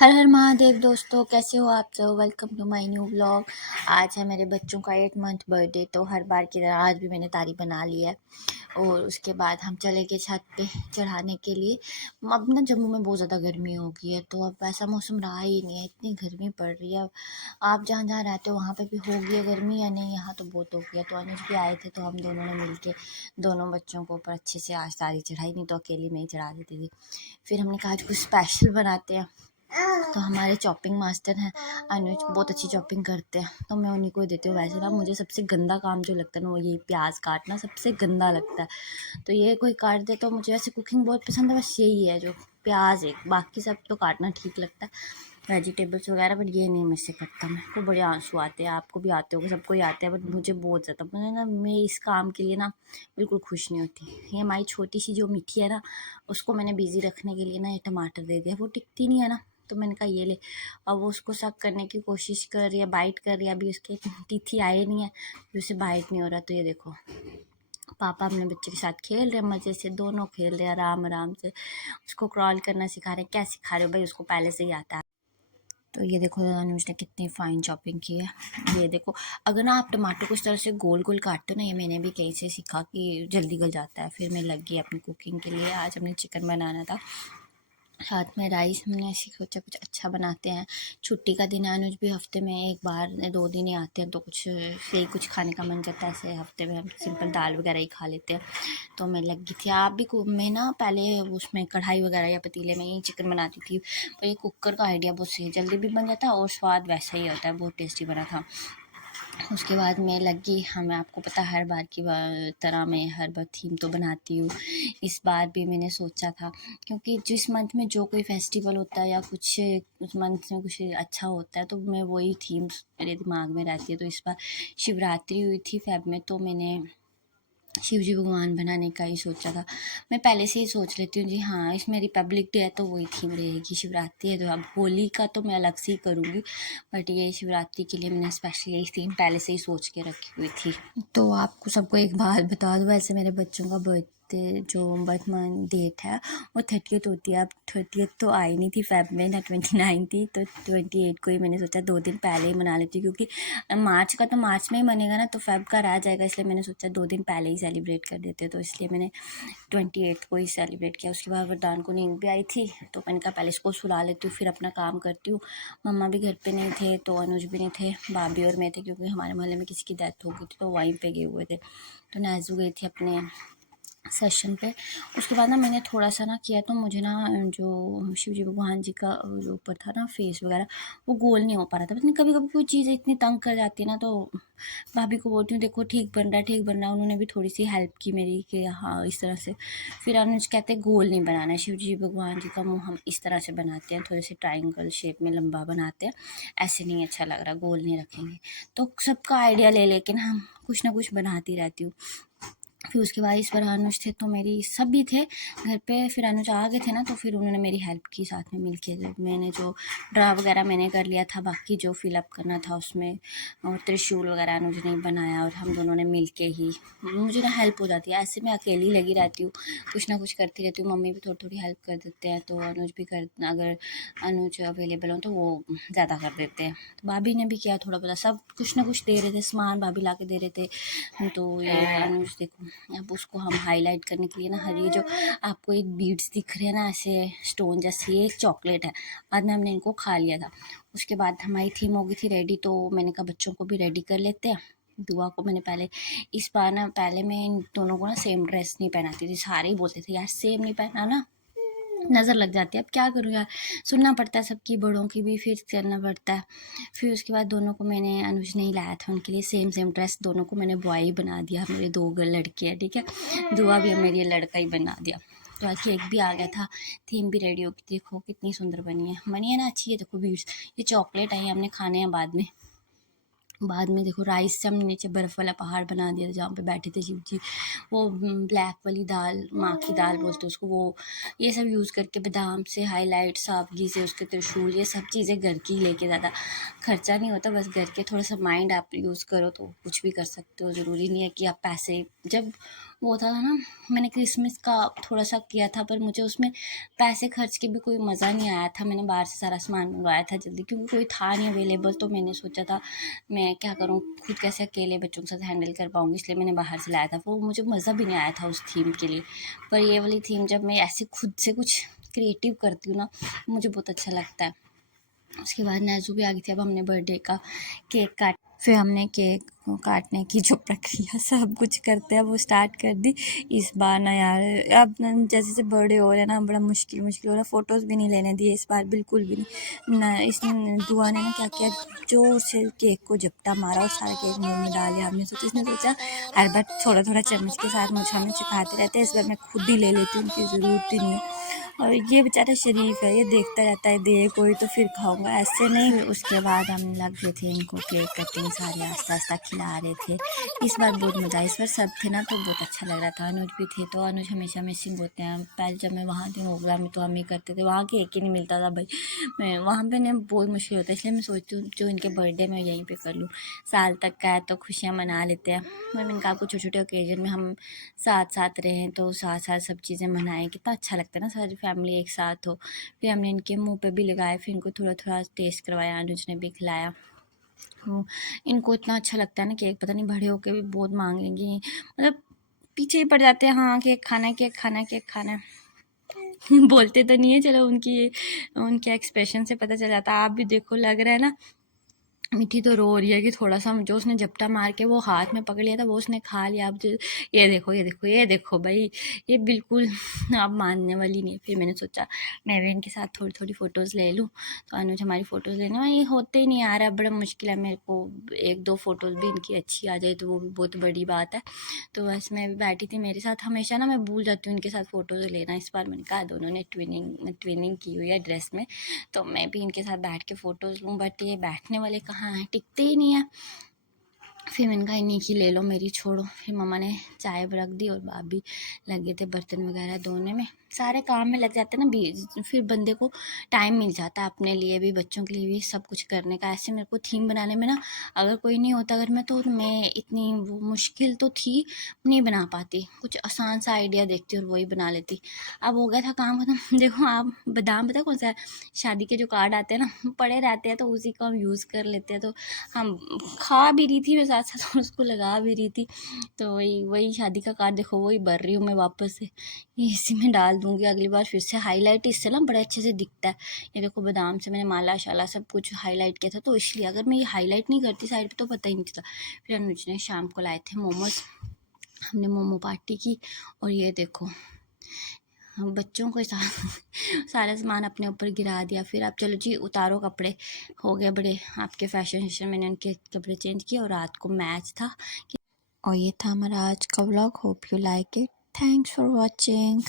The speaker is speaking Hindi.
हर हर महादेव दोस्तों, कैसे हो आप सब। Welcome to my new blog. आज है मेरे बच्चों का 8 मंथ बर्थडे। तो हर बार की तरह आज भी मैंने तारी बना ली है और उसके बाद हम चले गए छत पे चढ़ाने के लिए। अब ना जम्मू में बहुत ज़्यादा गर्मी हो गई है, तो अब ऐसा मौसम रहा ही नहीं है, इतनी गर्मी पड़ रही है। आप जहाँ जहाँ रहते हो वहाँ पे भी हो गई है गर्मी या नहीं? यहाँ तो बहुत हो गया। तो अनुज भी आए थे तो हम दोनों ने मिल के दोनों बच्चों को ऊपर अच्छे से आज तारी चढ़ाई, नहीं तो अकेली में ही चढ़ा देती थी। फिर हमने कहा आज कुछ स्पेशल बनाते हैं। तो हमारे चॉपिंग मास्टर हैं अनुज, बहुत अच्छी चॉपिंग करते हैं, तो मैं उन्हीं को ही देती हूँ। वैसे ना मुझे सबसे गंदा काम जो लगता है ना वो ये प्याज काटना सबसे गंदा लगता है। तो ये कोई काट दे तो मुझे वैसे कुकिंग बहुत पसंद है, बस यही है जो प्याज है, बाकी सब तो काटना ठीक लगता है, वेजिटेबल्स वगैरह, बट ये नहीं मुझसे करता। मेरे को बड़े आंसू आते हैं, आपको भी आते होंगे, सबको ही आते हैं, बट मुझे बहुत ज़्यादा मुझे ना, मैं इस काम के लिए ना बिल्कुल खुश नहीं होती। ये हमारी छोटी सी जो मिठी है ना, उसको मैंने बिजी रखने के लिए ना ये टमाटर दे दिया, वो टिकती नहीं है ना, तो मैंने कहा ये ले। अब वो उसको सक करने की कोशिश कर रही है, बाइट कर रही है, अभी उसके टीथी आए नहीं है, फिर उसे बाइट नहीं हो रहा। तो ये देखो पापा अपने बच्चे के साथ खेल रहे हैं, मज़े से दोनों खेल रहे हैं आराम आराम से। उसको क्रॉल करना सिखा रहे हैं। क्या सिखा रहे हो भाई, उसको पहले से ही आता है। तो ये देखो अनुज ने कितनी फाइन चॉपिंग की है। ये देखो, अगर ना आप टमाटर को इस तरह से गोल गोल काटते हो ना, ये मैंने भी कहीं से सीखा कि जल्दी गल जाता है। फिर मैं लग गई अपनी कुकिंग के लिए। आज हमने चिकन बनाना था, साथ में राइस। हमने ऐसे सोचा कुछ अच्छा बनाते हैं, छुट्टी का दिन है। अनुज भी हफ्ते में एक बार 2 दिन ही आते हैं, तो कुछ सही कुछ खाने का मन करता है। ऐसे हफ्ते में हम सिंपल दाल वगैरह ही खा लेते हैं। तो मैं लग गई थी। आप भी मैं ना पहले उसमें कढ़ाई वगैरह या पतीले में ही चिकन बनाती थी, पर ये कुकर का आइडिया बहुत सही, जल्दी भी बन जाता है और स्वाद वैसा ही होता है, बहुत टेस्टी बना था। उसके बाद मैं लगी, हमें आपको पता हर बार की तरह मैं हर बार थीम तो बनाती हूँ। इस बार भी मैंने सोचा था, क्योंकि जिस मंथ में जो कोई फेस्टिवल होता है या कुछ उस मंथ में कुछ अच्छा होता है, तो मैं वही थीम मेरे दिमाग में रहती है। तो इस बार शिवरात्रि हुई थी फेब में, तो मैंने शिव जी भगवान बनाने का ही सोचा था। मैं पहले से ही सोच लेती हूँ जी, हाँ इसमें रिपब्लिक डे है तो वही थीम रहेगी, शिवरात्रि है तो अब होली का तो मैं अलग से ही करूँगी, बट ये शिवरात्रि के लिए मैंने स्पेशली यही थीम पहले से ही सोच के रखी हुई थी। तो आपको सबको एक बात बता दूँ, वैसे मेरे बच्चों का बर्थडे जो बर्थ मंथ डेट है वो 30th होती है। अब 30th तो आई नहीं थी फेब में, ना 29 थी, तो 28 को ही मैंने सोचा 2 दिन पहले ही मना लेती हूँ, क्योंकि मार्च का तो मार्च में ही मनेगा ना, तो फेब का रह जाएगा, इसलिए मैंने सोचा 2 दिन पहले ही सेलिब्रेट कर देते। तो इसलिए मैंने 28 को ही सेलिब्रेट किया। उसके बाद वरदान को नींद भी आई थी, तो मैंने कहा पहले इसको सुला लेती हूँ, फिर अपना काम करती हूँ। मम्मा भी घर पे नहीं थे, तो अनुज भी नहीं थे, भाभी और मैं थे, क्योंकि हमारे मोहल्ले में किसी की डेथ हो गई थी, तो वहीं पे गए हुए थे। तो नाजू गई थी अपने सेशन पे। उसके बाद ना मैंने थोड़ा सा ना किया, तो मुझे ना जो शिव जी भगवान जी का जो ऊपर था ना फेस वगैरह, वो गोल नहीं हो पा रहा था। पता नहीं कभी कभी कोई चीज़ इतनी तंग कर जाती है ना, तो भाभी को बोलती हूँ देखो ठीक बन रहा है, ठीक बन रहा है। उन्होंने भी थोड़ी सी हेल्प की मेरी कि हाँ इस तरह से। फिर अनुज कहते हैं गोल नहीं बनाना है, शिव जी भगवान जी का मुँह हम इस तरह से बनाते हैं, थोड़े से ट्राइंगल शेप में लंबा बनाते हैं, ऐसे नहीं अच्छा लग रहा, गोल नहीं रखेंगे। तो सबका आइडिया ले लेकिन हम कुछ ना कुछ बनाती रहती हूँ। फिर उसके बाद इस बार अनुज थे, तो मेरी सभी थे घर पे। फिर अनुज आ गए थे ना, तो फिर उन्होंने मेरी हेल्प की साथ में मिलके। मैंने जो ड्रा वगैरह मैंने कर लिया था, बाकी जो फिलअप करना था उसमें, और त्रिशूल वगैरह अनुज ने बनाया, और हम दोनों ने मिलके ही, मुझे ना हेल्प हो जाती है। ऐसे मैं अकेली लगी रहती हूँ, कुछ ना कुछ करती रहती हूँ। मम्मी भी थोड़ी थोड़ी हेल्प कर देते हैं, तो अनुज भी कर, अगर अनुज अवेलेबल हो तो वो ज़्यादा कर देते हैं। तो भाभी ने भी किया थोड़ा बहुत, सब कुछ ना कुछ दे रहे थे, सामान भाभी ला के दे रहे थे। तो ये अनुज देखो, अब उसको हम हाईलाइट करने के लिए ना, हर ये जो आपको एक बीड्स दिख रहे हैं ना ऐसे स्टोन जैसे, ये एक चॉकलेट है। बाद में हमने इनको खा लिया था। उसके बाद हमारी थीम हो गई थी रेडी, तो मैंने कहा बच्चों को भी रेडी कर लेते हैं। दुआ को मैंने पहले, इस बार ना पहले मैं इन दोनों को ना सेम ड्रेस नहीं पहनाती थी, सारे ही बोलते थे यार सेम नहीं पहना ना, नज़र लग जाती है। अब क्या करूँ यार, सुनना पड़ता है सबकी, बड़ों की भी फिर करना पड़ता है। फिर उसके बाद दोनों को मैंने, अनुज ने ही लाया था उनके लिए सेम सेम ड्रेस, दोनों को मैंने बॉय बना दिया। मेरे 2 लड़के हैं, ठीक है, दुआ भी मेरी लड़का ही बना दिया। तो आज केक भी आ गया था, थीम भी रेडी हो गई। देखो कितनी सुंदर बनी है ना, अच्छी है। देखो बीड्स, ये चॉकलेट है, ये हमने खाने हैं बाद में देखो राइस से हमने नीचे बर्फ़ वाला पहाड़ बना दिया था जहाँ पे बैठे थे शिव जी। वो ब्लैक वाली दाल, माँ की दाल बोलते उसको, वो ये सब यूज़ करके, बादाम से हाईलाइट, सावगी से उसके त्रिशूल, ये सब चीज़ें घर की लेके, ज़्यादा खर्चा नहीं होता, बस घर के थोड़ा सा माइंड आप यूज़ करो तो कुछ भी कर सकते हो। ज़रूरी नहीं है कि आप पैसे, जब वो था ना, मैंने क्रिसमस का थोड़ा सा किया था, पर मुझे उसमें पैसे खर्च के भी कोई मज़ा नहीं आया था। मैंने बाहर से सारा सामान मंगवाया था जल्दी, क्योंकि कोई था नहीं अवेलेबल। तो मैंने सोचा था मैं क्या करूँ, खुद कैसे अकेले बच्चों के साथ हैंडल कर पाऊँगी, इसलिए मैंने बाहर से लाया था। वो मुझे मज़ा भी नहीं आया था उस थीम के लिए। पर ये वाली थीम जब मैं ऐसे खुद से कुछ क्रिएटिव करती हूँ ना, मुझे बहुत अच्छा लगता है। उसके बाद नाज़ू भी आ गई थी। अब हमने बर्थडे का केक काट, फिर हमने केक काटने की जो प्रक्रिया सब कुछ करते हैं वो स्टार्ट कर दी। इस बार ना यार, अब जैसे जैसे बर्थडे हो रहा है ना, बड़ा मुश्किल हो रहा है। फ़ोटोज़ भी नहीं लेने दिए इस बार, बिल्कुल भी नहीं ना। इस दुआ ने ना क्या किया, जोर से केक को झपटा मारा और सारा केक मुंह में डाल लिया। इसने सोचा हर बार थोड़ा थोड़ा चम्मच के साथ मुझे हमें चिखाते रहते हैं, इस बार मैं खुद ही ले लेती हूँ, उनकी ज़रूरत ही नहीं है। और ये बेचारा शरीफ है, ये देखता रहता है, दे कोई तो फिर खाऊंगा, ऐसे नहीं। फिर उसके बाद हम लग गए थे इनको केक कटिंग, सारे आस्ता आस्ता खिला रहे थे। इस बार बहुत मज़ा आया, इस बार सब थे ना तो बहुत अच्छा लग रहा था। अनुज भी थे, तो अनुज हमेशा मिसिंग होते हैं। पहले जब मैं वहाँ थी मोगला में तो हम ही करते थे, वहाँ केक ही नहीं मिलता था भाई। मैं वहाँ पे ना बहुत मुश्किल होता है, इसलिए मैं सोचती हूँ जो इनके बर्थडे में यहीं पर कर लूँ। साल तक का है तो खुशियाँ मना लेते हैं। मैंने इनका आपको छोटे छोटे ओकेजन में हम साथ साथ रहें तो साथ साथ सब चीज़ें मनाएं, कितना अच्छा लगता है ना, सारी फैमिली एक साथ हो। फिर हमने इनके मुंह पे भी लगाया, फिर इनको थोड़ा थोड़ा टेस्ट करवाया, अनुज ने भी खिलाया। इनको इतना अच्छा लगता है ना केक, पता नहीं बड़े होके भी बहुत मांगेंगी, मतलब पीछे ही पड़ जाते हैं। हाँ, केक खाना है, केक खाना है, केक खाना है। बोलते तो नहीं है, चलो उनके एक्सप्रेशन से पता चल जाता है। आप भी देखो, लग रहा है ना मीठी तो रो रही है कि थोड़ा सा जो उसने झपटा मार के वो हाथ में पकड़ लिया था वो उसने खा लिया। अब ये देखो, ये देखो, ये देखो भाई, ये बिल्कुल अब मानने वाली नहीं है। फिर मैंने सोचा मैं भी इनके साथ थोड़ी थोड़ी फ़ोटोज़ ले लूँ। तो अनुज हमारी फ़ोटोज़ लेने में ये होते ही नहीं आ रहा, बड़ा मुश्किल है मेरे को। एक दो फ़ोटोज़ भी इनकी अच्छी आ जाए तो वो भी बहुत बड़ी बात है। तो बस मैं भी बैठी थी, मेरे साथ हमेशा ना मैं भूल जाती हूँ इनके साथ फ़ोटोज़ लेना। इस बार मैंने कहा दोनों ने ट्विनिंग की हुई है ड्रेस में, तो मैं भी इनके साथ बैठ के फ़ोटोज़ लूँ। बट ये बैठने वाले कहाँ हैं, टिकते ही नहीं है। फिर मैंने कहा इन्हीं की ले लो, मेरी छोड़ो। फिर मम्मा ने चाय रख दी और भाभी लगे थे बर्तन वगैरह धोने में। सारे काम में लग जाते हैं ना, फिर बंदे को टाइम मिल जाता है अपने लिए भी, बच्चों के लिए भी, सब कुछ करने का। ऐसे मेरे को थीम बनाने में ना, अगर कोई नहीं होता घर में तो मैं इतनी वो मुश्किल तो थी, नहीं बना पाती। कुछ आसान सा आइडिया देखती और वही बना लेती। अब हो गया था काम खत्म। देखो आप, बादाम पता कौन सा है, शादी के जो कार्ड आते हैं ना, पड़े रहते हैं, तो उसी को हम यूज़ कर लेते हैं। तो हम खा भी रही थी मैं साथ साथ उसको लगा भी रही थी। तो वही वही शादी का कार्ड देखो, वही भर रही हूँ मैं वापस से, ये इसी में डाल दूँगी अगली बार फिर से। हाईलाइट इससे ना बड़े अच्छे से दिखता है। ये देखो बादाम से मैंने माला शाला सब कुछ हाईलाइट किया था, तो इसलिए अगर मैं ये हाईलाइट नहीं करती साइड पे तो पता ही नहीं चलता। फिर अनुज ने शाम को लाए थे मोमोज, हमने मोमो पार्टी की। और ये देखो हम बच्चों के साथ सारा सामान अपने ऊपर गिरा दिया। फिर आप चलो जी उतारो कपड़े, हो गए बड़े आपके फैशन। मैंने उनके कपड़े चेंज किए और रात को मैच था। और ये था हमारा आज का vlog, hope you like it, thanks for watching.